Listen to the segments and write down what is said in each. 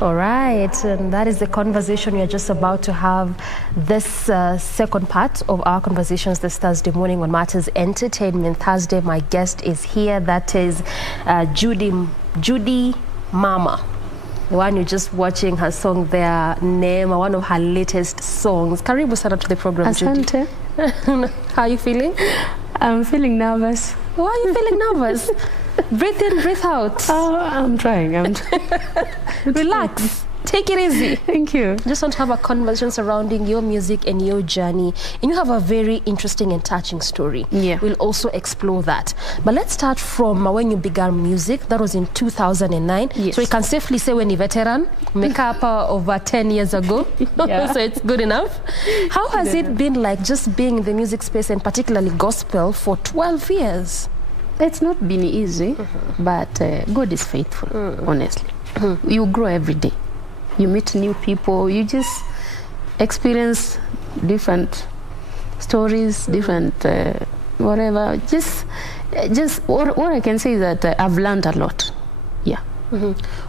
All right, and that is the conversation we are just about to have. This second part of our conversations this Thursday morning on Matters Entertainment Thursday. My guest is here. That is Judy Mammah. The one you're just watching her song there, Name, one of her latest songs. Karibu sana to the program, Asante. Judy. How are you feeling? I'm feeling nervous. Why are you feeling nervous? Breathe in, breathe out. Oh, I'm trying. Relax. Take it easy. Thank you. Just want to have a conversation surrounding your music and your journey. And you have a very interesting and touching story. Yeah. We'll also explore that. But let's start from when you began music. That was in 2009. Yes. So you can safely say when you're veteran, make up over 10 years ago. Yeah. So it's good enough. How has it been like just being in the music space and particularly gospel for 12 years? It's not been easy, but God is faithful, honestly. You grow every day. You meet new people. You just experience different stories, different whatever. Just what I can say is that I've learned a lot. Yeah.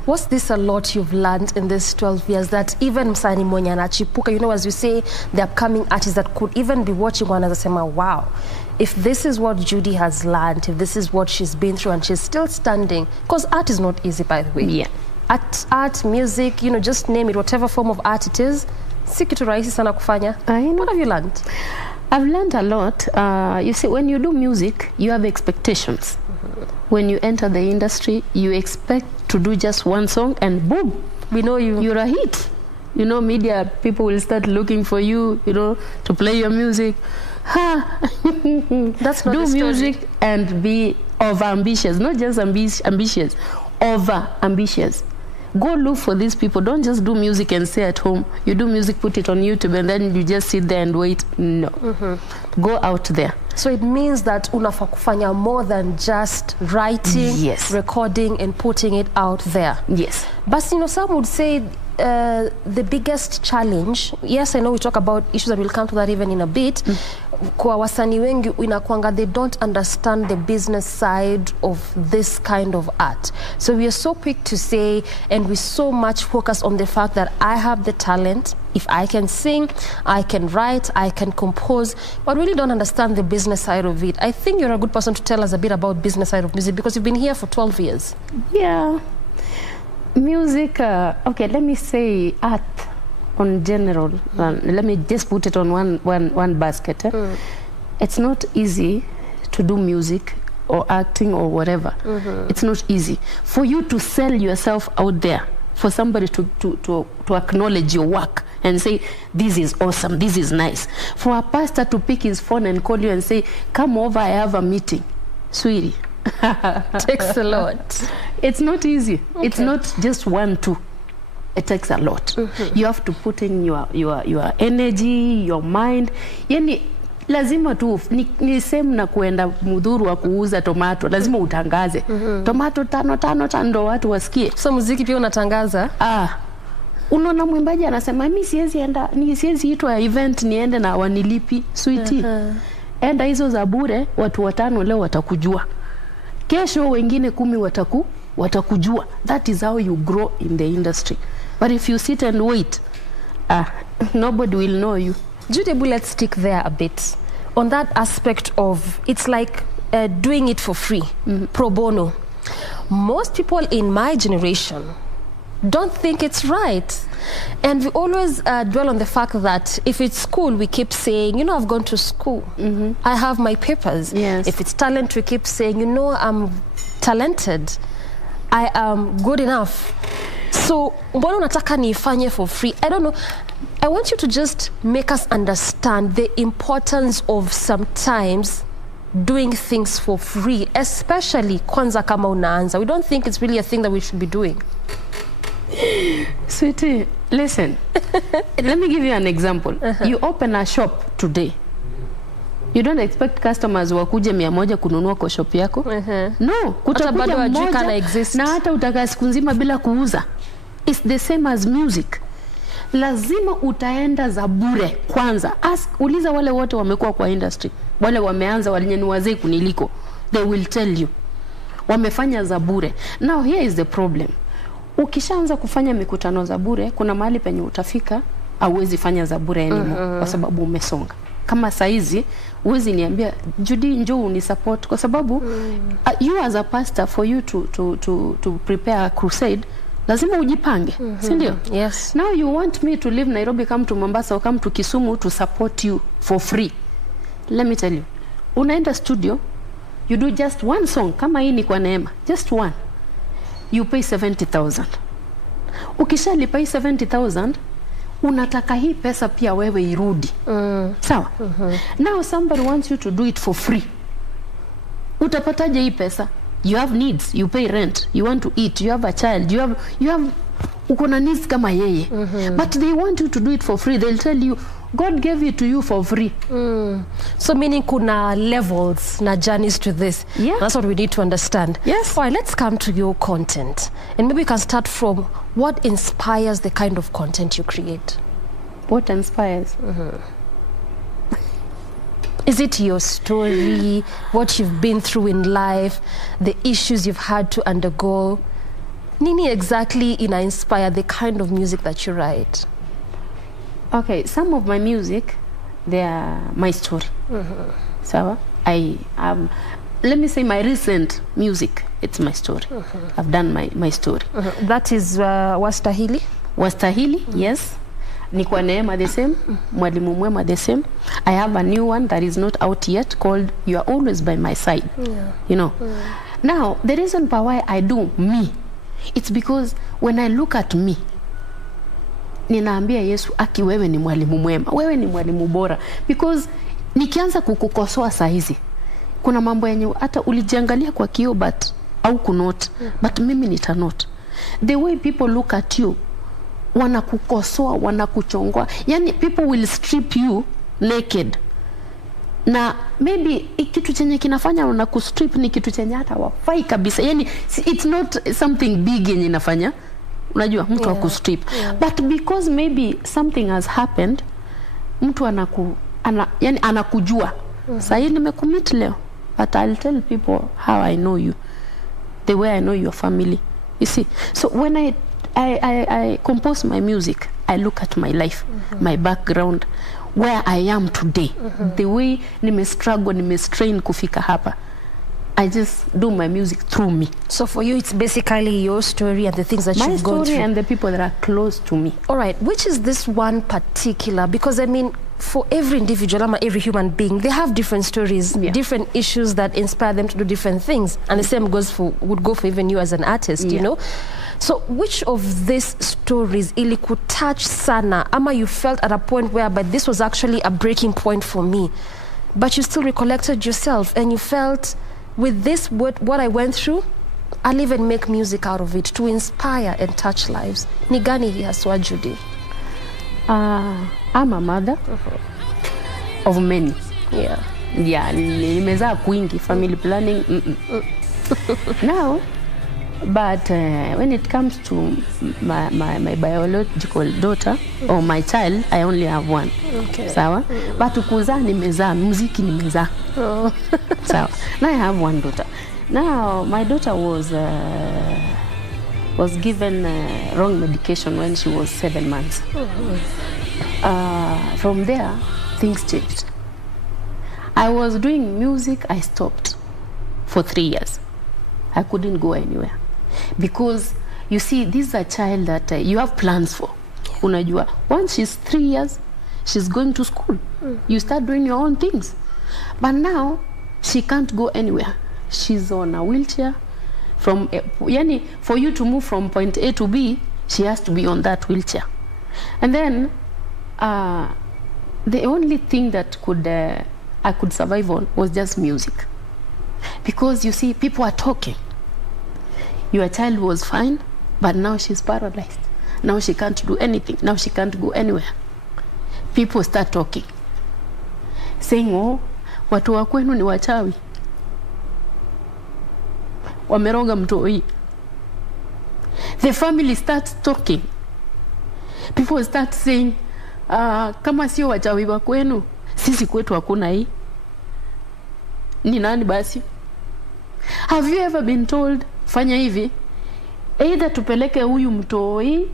What's this a lot you've learned in these 12 years that even msanii mwenye anachipuka, you know, as you say, the upcoming artists that could even be watching one as a wow, if this is what Judy has learned, if this is what she's been through and she's still standing, because art is not easy, by the way. Yeah. Art, music, you know, just name it, whatever form of art it is, si kitu rahisi sana kufanya. I know. What have you learned? I've learned a lot. You see, when you do music, you have expectations. When you enter the industry, you expect to do just one song and boom, We know you. you're a hit. You know, media people will start looking for you, you know, to play your music. That's not do the story. music and be over ambitious, not just ambitious, over ambitious. Go look for these people. Don't just do music and stay at home. You do music, put it on YouTube, and then you just sit there and wait. No. Go out there. So it means that unafaa kufanya more than just writing, Yes. recording, and putting it out there. Yes. But you know, some would say the biggest challenge, yes, I know we talk about issues and we'll come to that even in a bit, kwa wasanii wengi inakuanga they don't understand the business side of this kind of art. So we are so quick to say, and we so much focus on the fact that I have the talent, if I can sing, I can write, I can compose, but really don't understand the business side of it. I think you're a good person to tell us a bit about business side of music because you've been here for 12 years. Yeah. Music, okay, let me say art on general. Let me just put it on one basket. It's not easy to do music or acting or whatever. It's not easy. For you to sell yourself out there, for somebody to acknowledge your work and say, this is awesome, this is nice. For a pastor to pick his phone and call you and say, come over, I have a meeting. Sweetie. Takes a lot. It's not easy. Okay. It's not just 1, 2. It takes a lot. You have to put in your energy, your mind. Yani lazima tu ni same na kuenda mudhuru wa kuuza tomato. Lazima utangaze. Tomato 5 ndo watu wasikie. So muziki pia unatangaza? Unaona mwimbaji anasema mimi siwezi itwa event niende na wanilipi sweetie. Enda hizo za bure, watu 5 leo watakujua. Kesho wengine 10 watakujua. That is how you grow in the industry. But if you sit and wait, nobody will know you. Judy, let's stick there a bit. On that aspect of, it's like doing it for free, pro bono. Most people in my generation don't think it's right. And we always dwell on the fact that if it's school, we keep saying, you know, I've gone to school. I have my papers. Yes. If it's talent, we keep saying, you know, I'm talented. I am good enough. So, mbona unataka niifanye for free? I don't know. I want you to just make us understand the importance of sometimes doing things for free, especially kwanza kama unaanza. We don't think it's really a thing that we should be doing. Sweetie, listen. Let me give you an example. You open a shop today. You don't expect customers wakuje 100 kununua kwa shop yako. No, kutakuja mmoja na hata utakaa siku nzima bila kuuza. It's the same as music. Lazima utaenda za bure kwanza. Uliza wale wote wamekuwa kwa industry. Wale wameanza walinye ni wazee kuniliko. They will tell you. Wamefanya za bure. Now here is the problem. ukishaanza kufanya mikutano za bure, kuna mahali penye utafika hauwezi fanya za bure anymore kwa sababu umesonga. Kama saizi uwezi niambia Judy njoo unisupport kwa sababu you as a pastor, for you to prepare a crusade lazima ujipange, si ndio? Yes. Now you want me to leave Nairobi, come to Mombasa or come to Kisumu to support you for free. Let me tell you, unaenda studio, you do just one song, kama hii ni kwa neema, just one, you pay 70,000. Ukishalipa 70,000, unataka hii pesa pia wewe irudi. Sawa? Now somebody wants you to do it for free. Utapataje hii pesa? You have needs, you pay rent, you want to eat, you have a child, you have uko na needs kama yeye. But they want you to do it for free. They'll tell you God gave it to you for free. So meaning kuna levels na journeys to this. Yeah. That's what we need to understand. Yes. All right, let's come to your content. And maybe we can start from what inspires the kind of content you create. What inspires? Is it your story, what you've been through in life, the issues you've had to undergo? Nini exactly inspire the kind of music that you write? Okay, some of my music, they are my story. So let me say my recent music, it's my story. I've done my story. That is Wastahili? Wastahili, yes. Nikwa Neema the same, Mwalimu Mwema the same. I have a new one that is not out yet called You Are Always By My Side. You know. Now, the reason why I do me, it's because when I look at me, ninaambia Yesu, aki wewe ni mwalimu mwema, wewe ni mwalimu bora. Because nikianza kukukosoa saa hizi, kuna mambo yenye hata ulijiangalia kwa kioo but au kunot, but mimi nitanot. The way people look at you, wanakukosoa, wanakuchongoa. Yani people will strip you naked. Na maybe kitu chenye kinafanya wanakustrip ni kitu chenye hata wafai kabisa. Yani it's not something big yenye inafanya unajua mtu akustrip. But because maybe something has happened, mtu yani anakujua. Sasa hii nimecommit leo, but I'll tell people how I know you, the way I know your family. You see, so when I compose my music, I look at my life, my background, where I am today, the way struggle, strain kufika hapa. I just do my music through me. So for you, it's basically your story and the things that you've gone through. My story and the people that are close to me. All right, which is this one particular? Because I mean, for every individual, every human being, they have different stories, different issues that inspire them to do different things. And the same would go for even you as an artist, you know? So which of these stories ili kutouch sana, ama you felt at a point whereby this was actually a breaking point for me, but you still recollected yourself and you felt, with this, what I went through, I'll even make music out of it to inspire and touch lives? Ni gani hii haswa, Judy? I'm a mother of many. Yeah, nimezaa kwingi, family planning. Now, but when it comes to my biological daughter or my child, I only have one. Okay. Sawa? But kuzaa nimezaa, muziki nimezaa. Sawa. Now I have one daughter. Now my daughter was given wrong medication when she was 7 months. From there, things changed. I was doing music, I stopped for 3 years. I couldn't go anywhere. Because, you see, this is a child that you have plans for. Unajua, once she's 3 years, she's going to school. You start doing your own things. But now, she can't go anywhere. She's on a wheelchair. For you to move from point A to B, she has to be on that wheelchair. And then, the only thing that I could survive on was just music. Because, you see, people are talking. Your child was fine, but now she's paralyzed. Now she can't do anything. Now she can't go anywhere. People start talking. Saying, oh, watu wa kwenu ni wachawi. Wameroga mtoi. The family starts talking. People start saying, kama sio wachawi wa kwenu, sisi kwetu hakuna hii. Ni nani basi? Have you ever been told, fanya hivi? either tupeleke huyu mtoi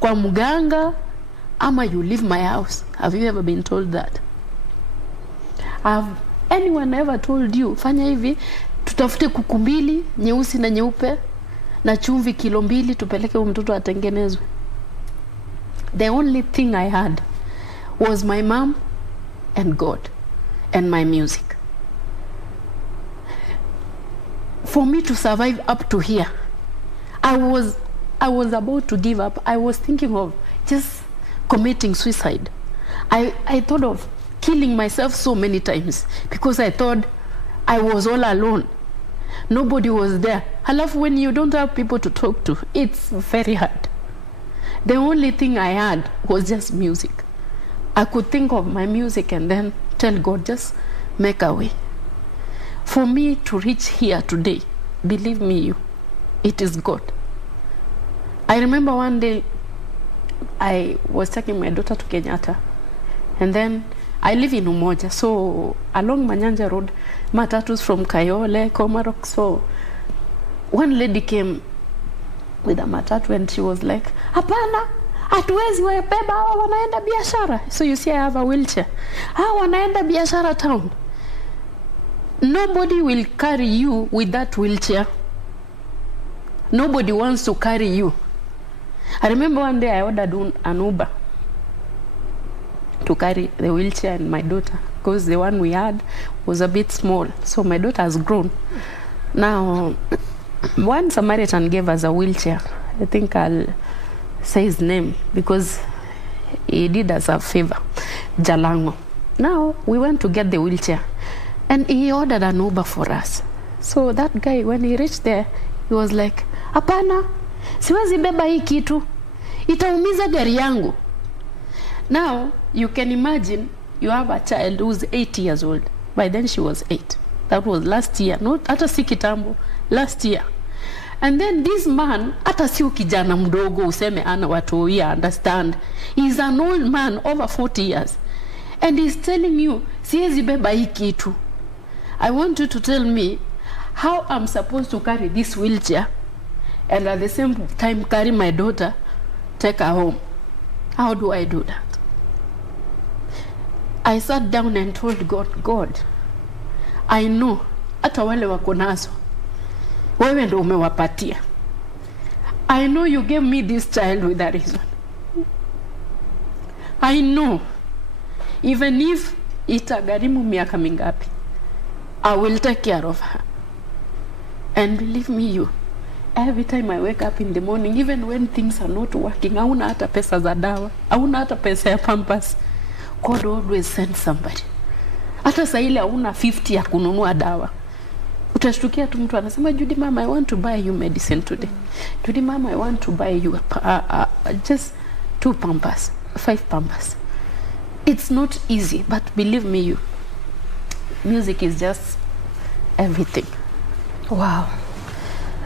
kwa mganga ama you leave my house. Have you ever been told that? Have anyone ever told you, fanya hivi, tutafute kuku mbili, nyeusi na nyeupe, na chumvi kilo 2, tupeleke huyu mtoto atengenezwe? The only thing I had was my mom and God and my music. For me to survive up to here, I was about to give up. I was thinking of just committing suicide. I thought of killing myself so many times because I thought I was all alone. Nobody was there. Halafu when you don't have people to talk to, it's very hard. The only thing I had was just music. I could think of my music and then tell God, just make a way. For me to reach here today, believe me, it is God. I remember one day I was taking my daughter to Kenyatta, and then I live in Umoja, so along Manyanja Road, matatus from Kayole, Komarok. So one lady came with a matatu and she was like, hapana, hatuwezi wabeba hawa wanaenda biashara. So you see, I have a wheelchair. Hawa wanaenda biashara town. Nobody will carry you with that wheelchair. Nobody wants to carry you. I remember one day I ordered an Uber to carry the wheelchair and my daughter, because the one we had was a bit small. So my daughter has grown. Now, one Samaritan gave us a wheelchair. I think I'll say his name because he did us a favor. Jalango. Now, we went to get the wheelchair and he ordered an Uber for us. So that guy, when he reached there, he was like, hapana, siwezi beba hii kitu, itaumiza gari yangu. Now, you can imagine you have a child who's 8 years old. By then she was 8. That was last year, not hata si kitambo, last year. And then this man, hata si kijana mdogo useme ana watu ya understand. He's an old man over 40 years. And he's telling you, siwezi beba hii kitu. I want you to tell me how I'm supposed to carry this wheelchair and at the same time carry my daughter, take her home. How do I do that? I sat down and told God, God, I know hata wale wako nazo wewe ndo umewapatia. I know you gave me this child with a reason. I know even if itagharimu miaka mingapi, I will take care of her. And believe me, every time I wake up in the morning, even when things are not working, hauna hata pesa za dawa, hauna hata pesa ya pampers, God always sends somebody. Hata saa ile hauna 50 ya kununua dawa, utashtukia tu mtu anasema, Judy Mammah, I want to buy you medicine today. Judy Mammah, I want to buy you just 2 pampers, 5 pampers. It's not easy, but believe me, music is just everything. Wow.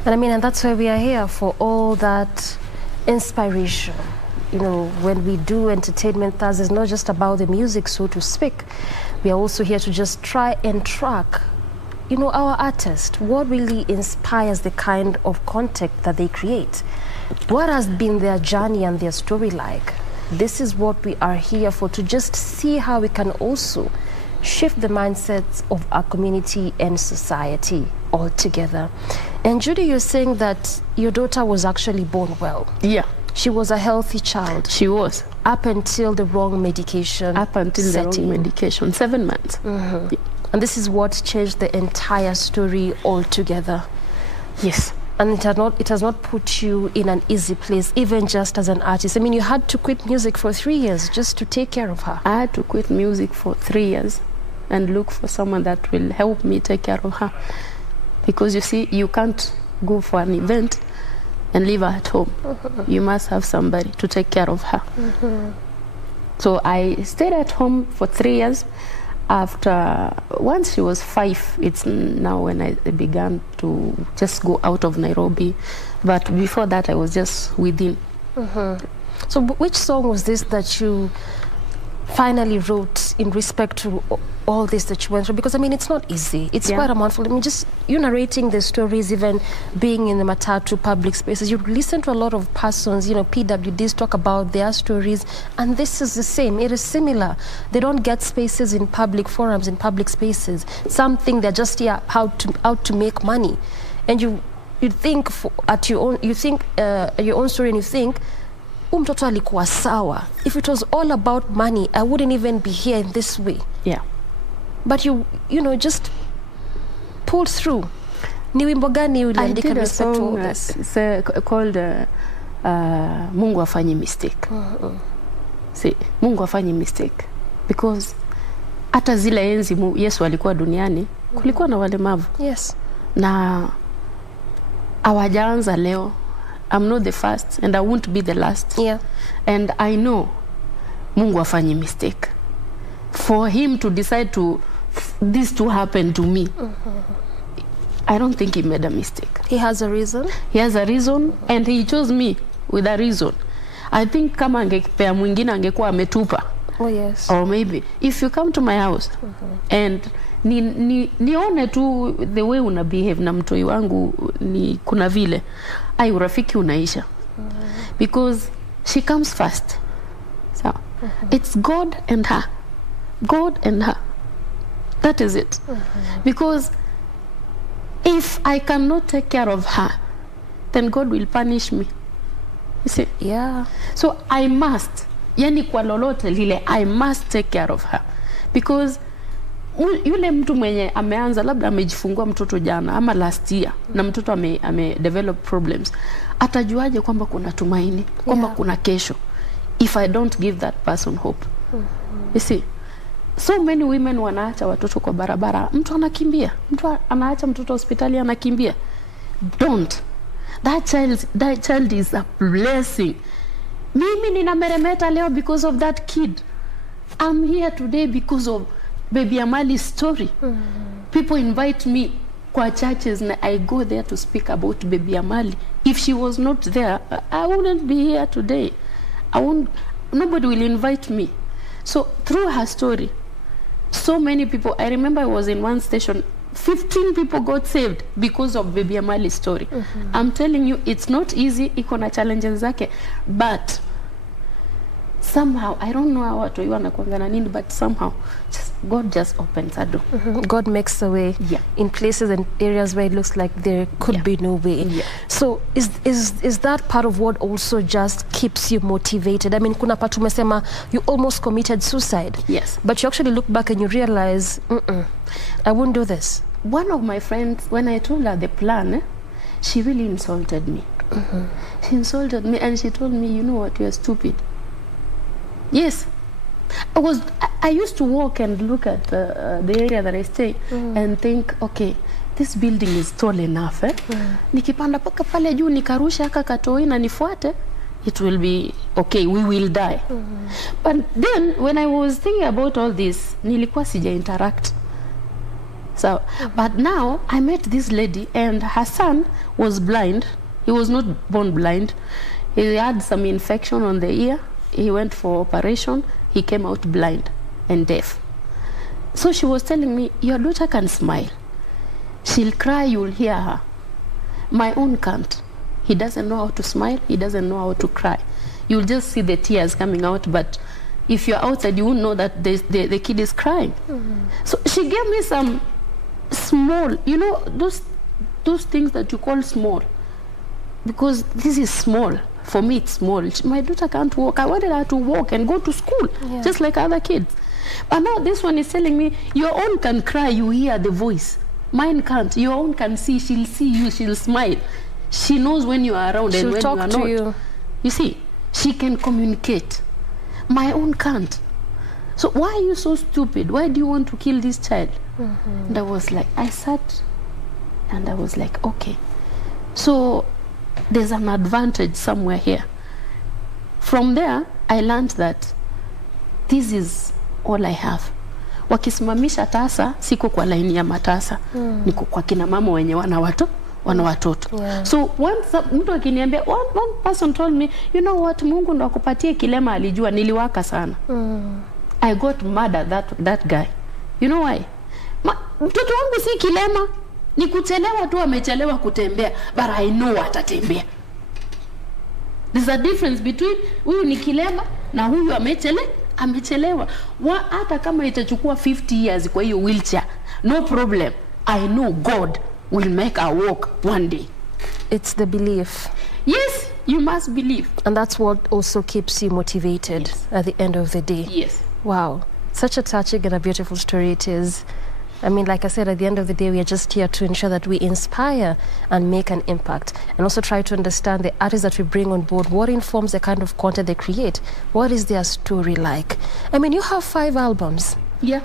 And I mean, and that's why we are here, for all that inspiration. You know, when we do Entertainment Thursdays, it's not just about the music, so to speak. We are also here to just try and track, you know, our artists. What really inspires the kind of content that they create? What has been their journey and their story like? This is what we are here for, to just see how we can also shift the mindsets of our community and society altogether. And Judy, you're saying that your daughter was actually born well. Yeah. She was a healthy child. She was. Up until the wrong medication. Up until the wrong medication, 7 months. Mm-hmm. Yeah. And this is what changed the entire story altogether. Yes. And it has not put you in an easy place, even just as an artist. I mean, you had to quit music for 3 years just to take care of her. I had to quit music for 3 years and look for someone that will help me take care of her. Because you see, you can't go for an event and leave her at home. Mm-hmm. You must have somebody to take care of her. Mm-hmm. So I stayed at home for 3 years. After, once she was 5, it's now when I began to just go out of Nairobi. But before that, I was just within. Mm-hmm. So which song was this that you finally wrote in respect to all this that you went through? Because I mean, it's not easy. It's Yeah. quite a mouthful. I mean, just you narrating the stories, even being in the matatu public spaces, you listen to a lot of persons, you know, PWDs talk about their stories, and this is the same. It is similar. They don't get spaces in public forums, in public spaces. Something they're just here out to make money, and you think at your own, you think your own story, and you think, mtoto alikuwa sawa. If it was all about money, I wouldn't even be here in this way. Yeah. But you know, just pulled through. Ni wimbo gani uliandika did a respect to all song this? called Mungu afanyi mistake. See, Mungu afanyi mistake. Because hata zile enzi Yesu alikuwa duniani, kulikuwa na walemavu. Yes. Na hawajaanza leo. I'm not the first and I won't be the last. Yeah. And I know Mungu afanyi mistake. For him to decide this to happen to me, I don't think he made a mistake. He has a reason. He has a reason, and he chose me with a reason. I think kama angepea mwingine angekuwa ametupa. Oh yes. Or maybe if you come to my house and nione tu the way una behave na mtoi wangu, ni kuna vile urafiki unaisha. Because she comes first. So it's God and her. God and her. That is it. Because if I cannot take care of her, then God will punish me. You see? Yeah. So I must, yani kwa lolote lile, I must take care of her. Because yule mtu mwenye ameanza labda amejifungua mtoto jana ama last year na mtoto ame develop problems, atajuaje kwamba kuna tumaini, kwamba kuna kesho, if I don't give that person hope? You see? So many women wanaacha watoto kwa barabara, mtu anakimbia, mtu anaacha mtoto hospitali anakimbia. Don't. That child is a blessing. Mimi ninameremeta leo because of that kid. I'm here today because of Baby Amali's story. People invite me kwa churches and I go there to speak about Baby Amali. If she was not there, I wouldn't be here today. Nobody will invite me. So through her story, so many people, I remember I was in one station, 15 people got saved because of Baby Amali's story. I'm telling you, it's not easy, iko na challenges zake, but somehow, I don't know how watu wanakuanga na nini, but somehow God just opens a door. God makes a way in places and areas where it looks like there could be no way. So is that part of what also just keeps you motivated? I mean, kuna part umesema you almost committed suicide. Yes. But you actually look back and you realize, I won't do this. One of my friends, when I told her the plan, she really insulted me. She insulted me and she told me, you know what, you're stupid. Yes. I used to walk and look at the area that I stay and think, okay, this building is tall enough. Nikipanda paka pale juu nikarusha aka katoi na nifuate, it will be okay, we will die. But then when I was thinking about all this, nilikuwa sija interact. So, but now I met this lady and her son was blind. He was not born blind. He had some infection on the ear. He went for operation. He came out blind and deaf. So she was telling me, your daughter can smile. She'll cry, you'll hear her. My own can't. He doesn't know how to smile. He doesn't know how to cry. You'll just see the tears coming out, but if you're outside, you won't know that the kid is crying. So she gave me some small, you know, those things that you call small. Because this is small. For me, it's small. My daughter can't walk. I wanted her to walk and go to school, just like other kids. But now this one is telling me, your own can cry, you hear the voice. Mine can't. Your own can see, she'll see you, she'll smile. She knows when you are around and when you are not. She'll talk to you. You see, she can communicate. My own can't. So why are you so stupid? Why do you want to kill this child? And I was like, I sat and I was like, okay. So there's an advantage somewhere here. From there, I learned that this is all I have. Wakisimamisha tasa, siko kwa laini ya matasa. Niko kwa kina mama wenye wana watoto. So once mtu akiniambia, one person told me, you know what, Mungu ndo akupatie kilema alijua, niliwaka sana. I got mad at that guy. You know why? Mtoto wangu si kilema, ni kuchelewa tu, amechelewa kutembea, but I know atatembea. There's a difference between huyu ni kilema na huyu amechelewa. Hata kama itachukua 50 years kwa hiyo wheelchair, no problem. I know God will make her walk one day. It's the belief. Yes, you must believe. And that's what also keeps you motivated at the end of the day. Yes. Wow. Such a touching and a beautiful story it is. I mean, like I said, at the end of the day, we are just here to ensure that we inspire and make an impact, and also try to understand the artists that we bring on board, what informs the kind of content they create, what is their story like. I mean, you have 5 albums. Yeah.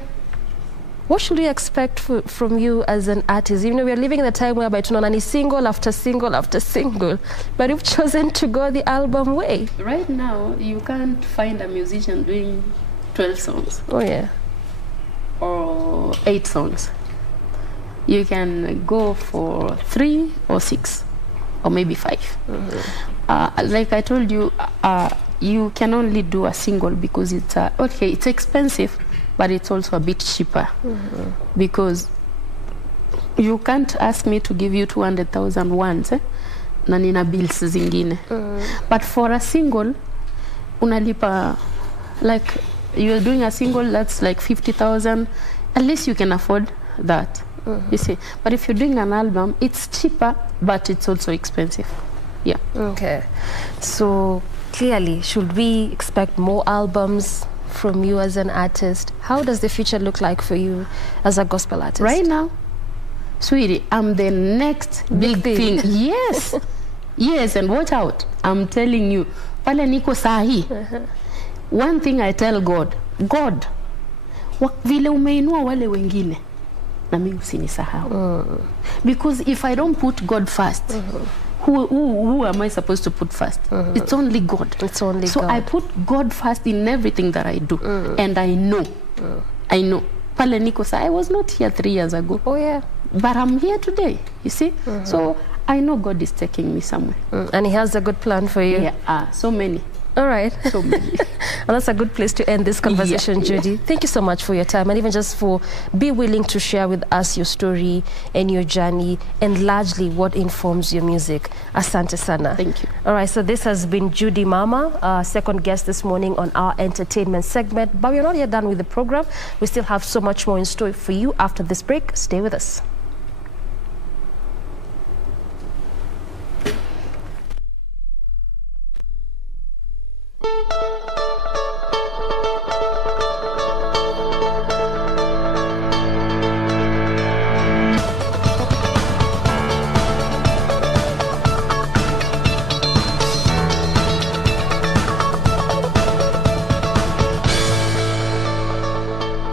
What should we expect from you as an artist? You know, we are living in a time whereby tunaona ni single after single after single, but you've chosen to go the album way. Right now, you can't find a musician doing 12 songs. Oh, yeah. Or 8 songs. You can go for 3 or 6 or maybe 5. Like I told you, you can only do a single because it's okay, it's expensive, but it's also a bit cheaper. Because you can't ask me to give you 200,000 once, na nina bills zingine. But for a single, unalipa, like, you're doing a single that's like 50,000, at least you can afford that. You see, but if you're doing an album, it's cheaper, but it's also expensive. Yeah. Okay. So clearly, should we expect more albums from you as an artist? How does the future look like for you as a gospel artist? Right now, sweetie, I'm the next big thing. Yes. Yes, and watch out. I'm telling you. Pale niko sahi. One thing I tell God, vile umeinua wale wengine, na mimi usinisahau. Because if I don't put God first, who am I supposed to put first? It's only God. It's only so God. I put God first in everything that I do. And I know. Pale niko sa, I was not here 3 years ago. Oh, yeah. But I'm here today, you see? So I know God is taking me somewhere. And he has a good plan for you. Yeah, so many. All right. So many. And that's a good place to end this conversation, Judy. Thank you so much for your time, and even just for be willing to share with us your story and your journey, and largely what informs your music. Asante sana. Thank you. All right, so this has been Judy Mammah, our second guest this morning on our entertainment segment. But we're not yet done with the program. We still have so much more in store for you after this break. Stay with us.